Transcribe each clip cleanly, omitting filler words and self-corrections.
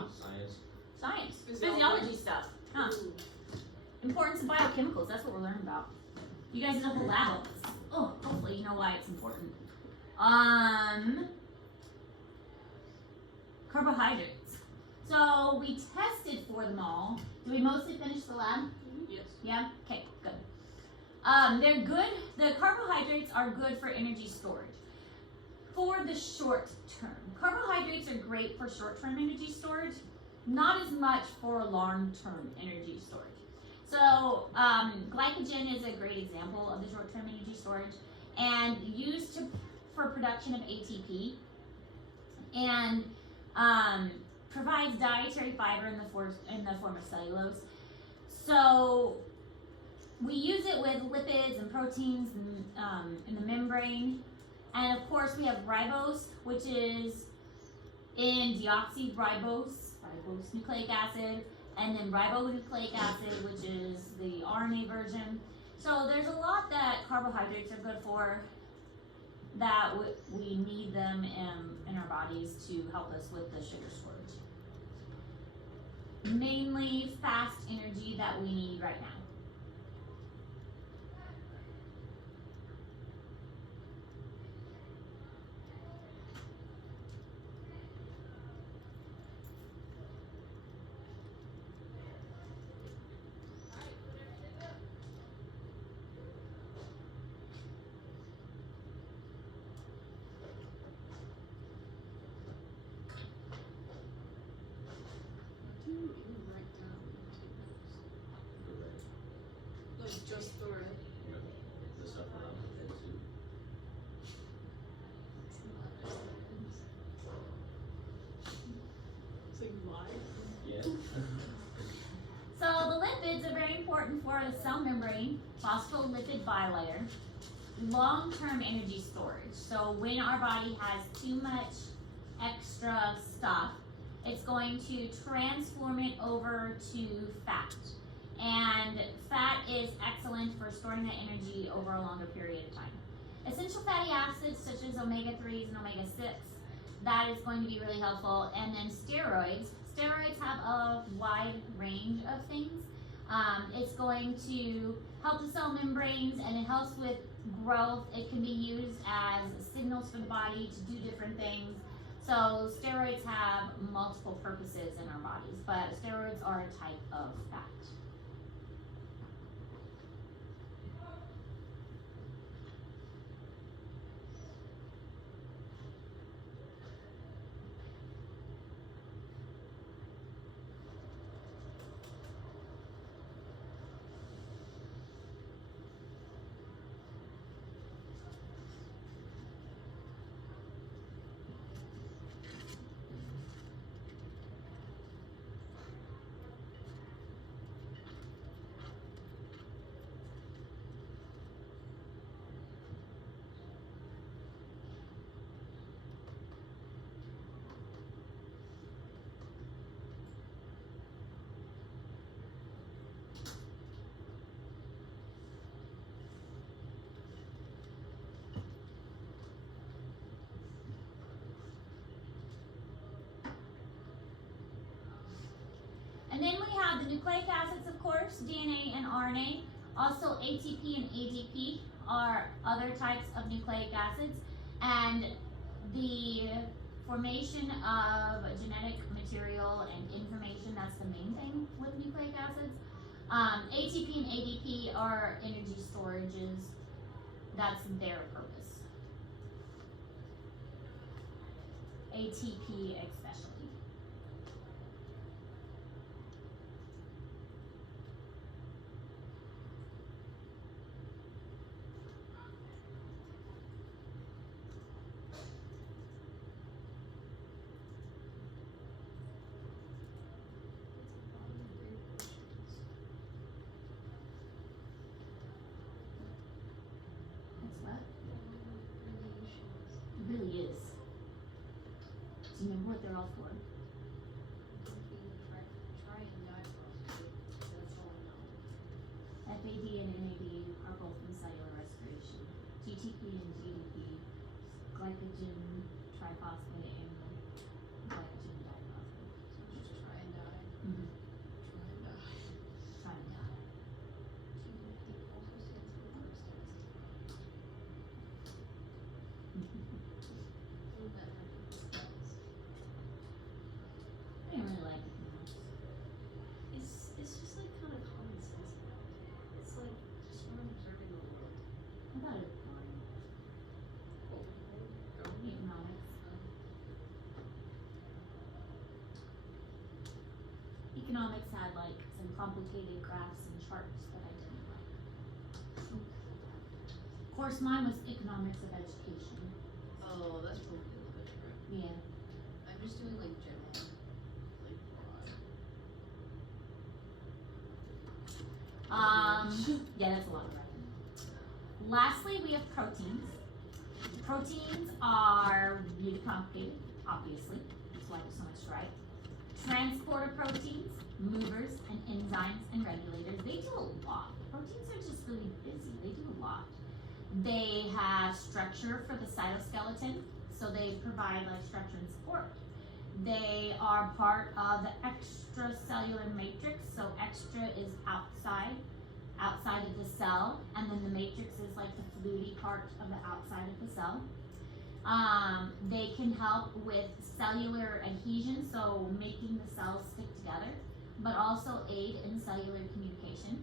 know. Science. Physiology stuff. Huh. Importance of biochemicals. That's what we're learning about. You guys did a whole lab of this. Oh, hopefully you know why it's important. Carbohydrates. So we tested for them all. Did we mostly finish the lab? Yes. Yeah? Okay, good. They're good. The carbohydrates are good for energy storage. For the short term. Carbohydrates are great for short-term energy storage, not as much for long-term energy storage. So glycogen is a great example of the short-term energy storage and used for production of ATP and provides dietary fiber in the form of cellulose. So we use it with lipids and proteins in the membrane. And of course we have ribose, which is in deoxyribose nucleic acid, and then ribonucleic acid, which is the RNA version. So there's a lot that carbohydrates are good for, that we need them in our bodies to help us with the sugar storage. Mainly fast energy that we need right now. Just the red. The stuff around the head too. It's like live. Yeah. So the lipids are very important for the cell membrane, phospholipid bilayer, long-term energy storage. So when our body has too much extra stuff, it's going to transform it over to fat. And fat is excellent for storing that energy over a longer period of time. Essential fatty acids such as omega-3s and omega-6, that is going to be really helpful. And then steroids. Steroids have a wide range of things. It's going to help the cell membranes and it helps with growth. It can be used as signals for the body to do different things. So steroids have multiple purposes in our bodies, but steroids are a type of fat. And then we have the nucleic acids, of course, DNA and RNA. Also ATP and ADP are other types of nucleic acids. And the formation of genetic material and information, that's the main thing with nucleic acids. ATP and ADP are energy storages. That's their purpose. ATP especially. It really is. Do you remember what they're all for? FAD and NAD are both in cellular respiration. GTP and GDP, glycogen triphosphate and glycogen diphosphate. economics had like some complicated graphs and charts that I didn't like. Of course, mine was economics of education. Oh, that's probably a little bit different. Yeah. I'm just doing like general, like broad. Yeah, that's a lot of writing. Lastly, we have proteins. Proteins are really complicated, obviously. That's why there's so much to write. Transporter proteins, movers, and enzymes and regulators. They do a lot. Proteins are just really busy. They do a lot. They have structure for the cytoskeleton, so they provide like structure and support. They are part of the extracellular matrix, so extra is outside of the cell, and then the matrix is like the fluidy part of the outside of the cell. They can help with cellular adhesion, so making the cells stick together, but also aid in cellular communication.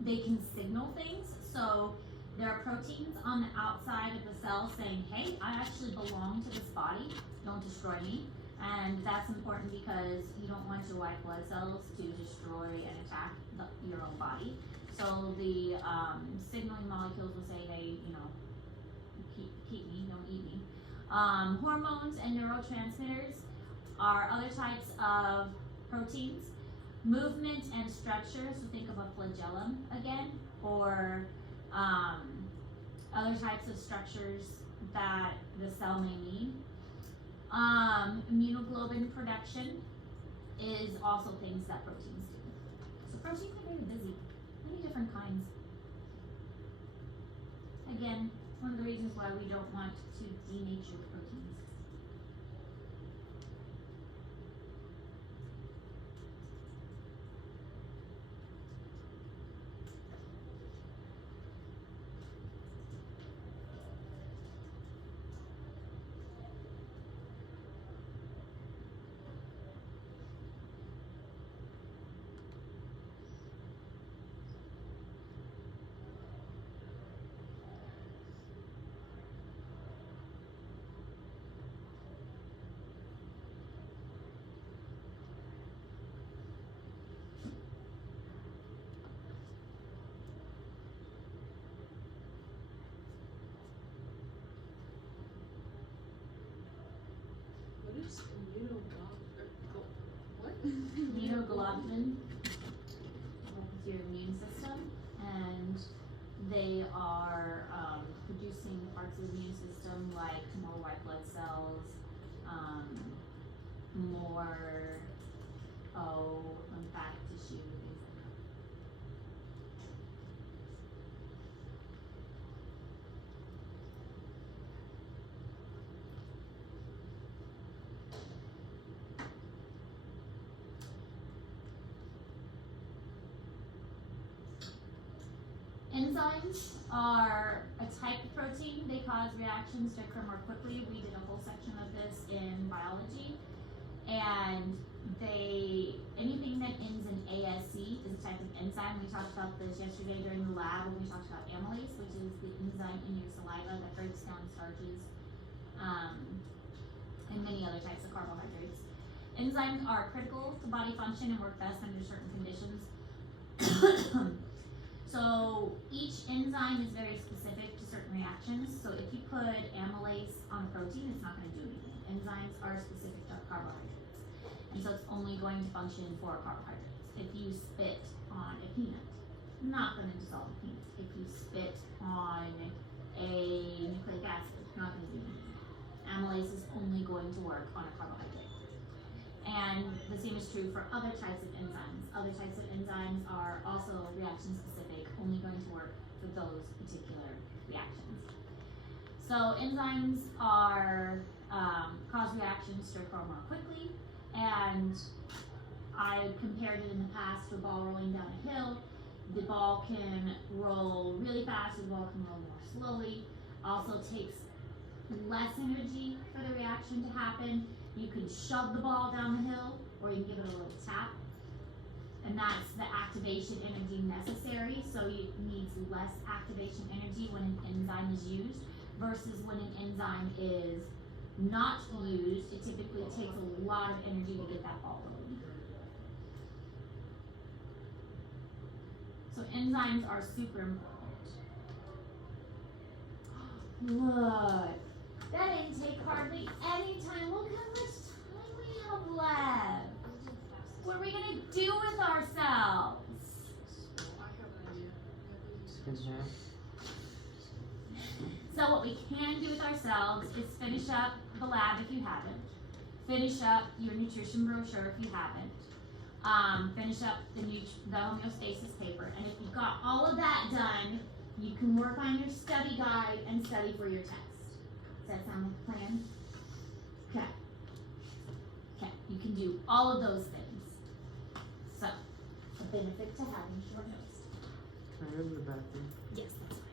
They can signal things, so there are proteins on the outside of the cell saying, hey, I actually belong to this body, don't destroy me. And that's important because you don't want your white blood cells to destroy and attack your own body. So the signaling molecules will say, hey, you know, keep me, don't eat me. Hormones and neurotransmitters are other types of proteins. Movement and structure, so think of a flagellum again, or other types of structures that the cell may need. Immunoglobulin production is also things that proteins do. So proteins are very busy, many different kinds. Again, one of the reasons why we don't want to denature proteins. What is immunoglobulin? What? Immunoglobulin is your immune system, and they are producing parts of the immune system like more white blood cells, more lymphatic tissue, things like that. Enzymes are a type of protein. They cause reactions to occur more quickly. We did a whole section of this in biology. And anything that ends in ASC is a type of enzyme. We talked about this yesterday during the lab when we talked about amylase, which is the enzyme in your saliva that breaks down starches, and many other types of carbohydrates. Enzymes are critical to body function and work best under certain conditions. So each enzyme is very specific to certain reactions. So if you put amylase on a protein, it's not going to do anything. Enzymes are specific to carbohydrates. And so it's only going to function for carbohydrates. If you spit on a peanut, not going to dissolve a peanut. If you spit on a nucleic acid, not going to do anything. Amylase is only going to work on a carbohydrate. And the same is true for other types of enzymes. Other types of enzymes are also reaction specific, only going to work for those particular reactions. So enzymes are cause reactions to occur more quickly, and I compared it in the past to a ball rolling down a hill. The ball can roll really fast, the ball can roll more slowly. Also takes less energy for the reaction to happen. You can shove the ball down the hill, or you can give it a little tap. And that's the activation energy necessary, so it needs less activation energy when an enzyme is used versus when an enzyme is not used. It typically takes a lot of energy to get that ball rolling. So enzymes are super important. Look, that didn't take hardly any time. Look how much time we have left. What are we gonna do with ourselves? So what we can do with ourselves is finish up the lab if you haven't. Finish up your nutrition brochure if you haven't. Finish up the homeostasis paper. And if you've got all of that done, you can work on your study guide and study for your test. Does that sound like a plan? Okay. Okay, you can do all of those things. So, a benefit to having short notes. Can I go to the bathroom? Yes, that's fine.